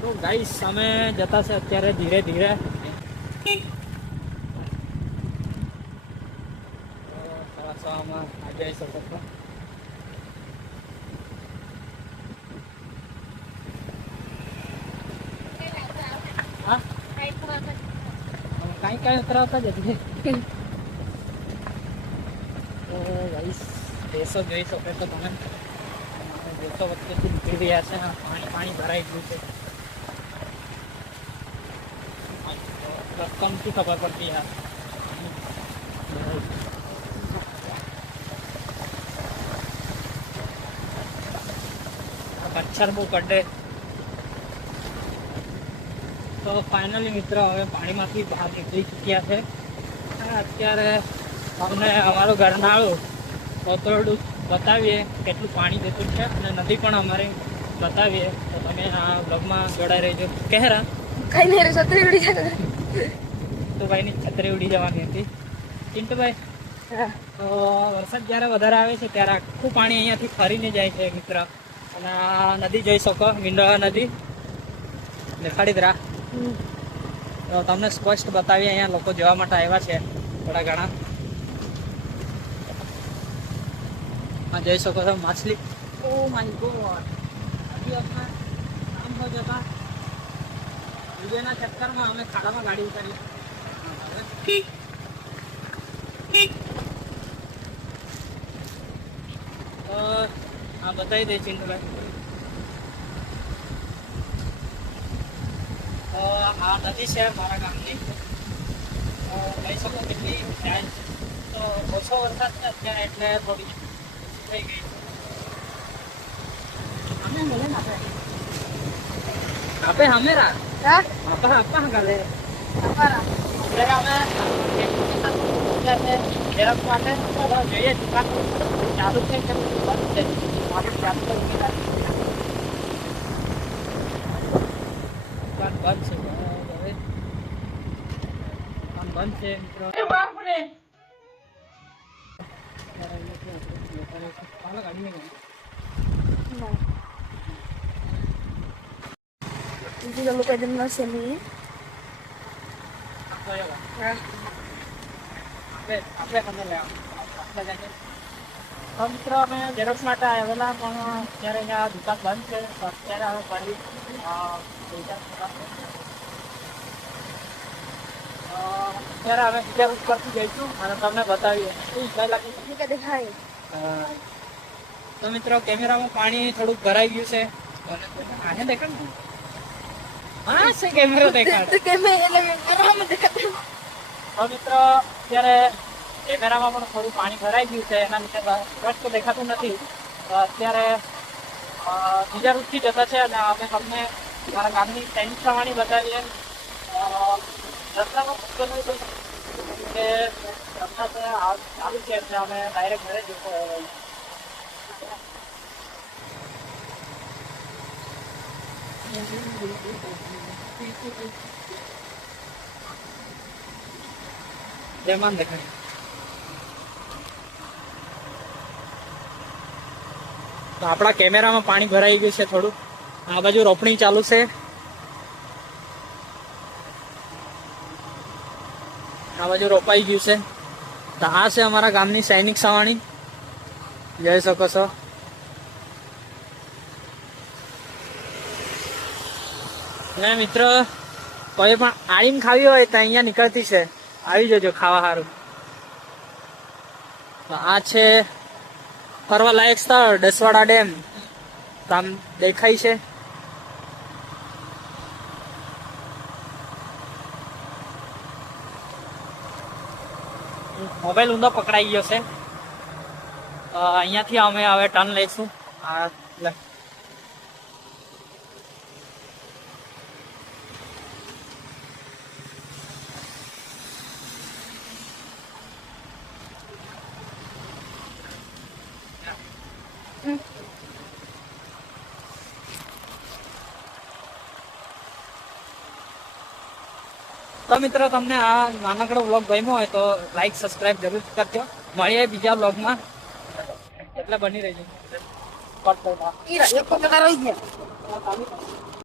તો ગાઈસ અમે જતા છે અત્યારે ધીરે ધીરે. આમાં જઈ શકો છો. હા કઈ ઉતરાવતા જ હતી. તો ગાઈસ દેશો જોઈ શકો છો તમે. દેશો વચ્ચેથી નીકળી રહ્યા છે. પાણી ભરાઈ ગયું છે. રસ્તમથી ખબર પડતી યાર. મચ્છર બહુ કડે. તો ફાઇનલી મિત્રો હવે પાણીમાંથી બહાર નીકળી ચૂક્યા છે. અત્યારે અમને અમારું ઘરનાળું થોડું બતાવીએ કેટલું પાણી જતું છે અને નદી પણ અમારે બતાવીએ. તો તમે આ બ્લોગમાં જોડાઈ રહેજો. કહેરા કઈ નહીં છત્રી ઉડી જાય. તો ભાઈની છત્રી ઉડી જવાની હતી. ચિંટુભાઈ તો વરસાદ જ્યારે વધારે આવે છે ત્યારે આખું પાણી અહીંયાથી ફરીને જાય છે મિત્ર. અને આ નદી જોઈ શકો, વિંડોળા નદી દેખાડી દરા. તો તમને સ્પષ્ટ બતાવીએ. અહીંયા લોકો જોવા માટે આવ્યા છે થોડા ઘણા. હા જોઈ શકો છો માછલી. Oh my God. અભી આપણા કામ હો જતા વિજયના ચક્કરમાં અમે ખાડામાં ગાડી ઉતારી. તો આ બતાવી દે ચિંટુભાઈ. તો આ નદી છે મારા ગામની. કહી શકો કેટલી જાય. તો ઓછો વરસાદ છે અત્યારે એટલે થોડી થઈ ગઈ. અમે મળે ને આપે હમેરા આપા ગાલે ઝેરોક્ષ માટે જોઈએ. દુકાન ચાલુ છે કે બંધ છે? દુકાન બંધ છે. દુકાન બંધ છે મિત્રો. Hindi na lupa din na siya ni. મિત્રો અમે ઝેરોક્ષ માટે આવેલા પણ અત્યારે અહીંયા દુકાન બંધ છે. અત્યારે હવે ફરી અત્યારે અમે ઝેરોક્ષ પરથી જઈશું અને તમને બતાવીએ. Hindi ka dehay. તો મિત્રો કેમેરામાં પાણી થોડુંક ભરાઈ ગયું છે. આને દેખાડ ને. હા છે કેમેરો દેખાડ. Ito kay may alam yung arama dekat. તો મિત્રો અત્યારે કેમેરામાં પણ થોડું પાણી ભરાઈ ગયું છે. એના લીધે સ્પષ્ટ દેખાતું નથી. તો અત્યારે બીજા રૂટથી જતા છે અને અમે તમને મારા ગામની સૈનિક સવાણી બતાવીએ. રસ્તામાં કે રસ્તા ચાલુ છે એટલે અમે ડાયરેક્ટ ઘરે જતો જેમાં દેખાય. તો આપણા કેમેરામાં પાણી ભરાઈ ગયું છે થોડું. આ બાજુ રોપણી ચાલુ છે. આ બાજુ રોપાઈ ગયું છે. તો આ છે અમારા ગામની સૈનિક સવાણી. જોઈ શકો છો. ને મિત્ર કોઈ પણ આઈમ ખાવી હોય તો અહીંયા નીકળતી છે. આવી જજો ખાવા સારું. તો આ છે ફરવા લાયક સ્થળ ડસવાડા ડેમ. આમ દેખાય છે. મોબાઈલ ઊંધો પકડાઈ ગયો છે. અહીંયાથી અમે હવે ટર્ન લઈશું. તો મિત્રો તમને આ નાનકડો વ્લોગ ગમ્યો હોય તો લાઈક સબસ્ક્રાઇબ જરૂર કરજો. મળીએ બીજા વ્લોગમાં. એટલે બની રહેજો. કટ થયેલા ઈ રહ્યો, એક પકડા રહી ગયા.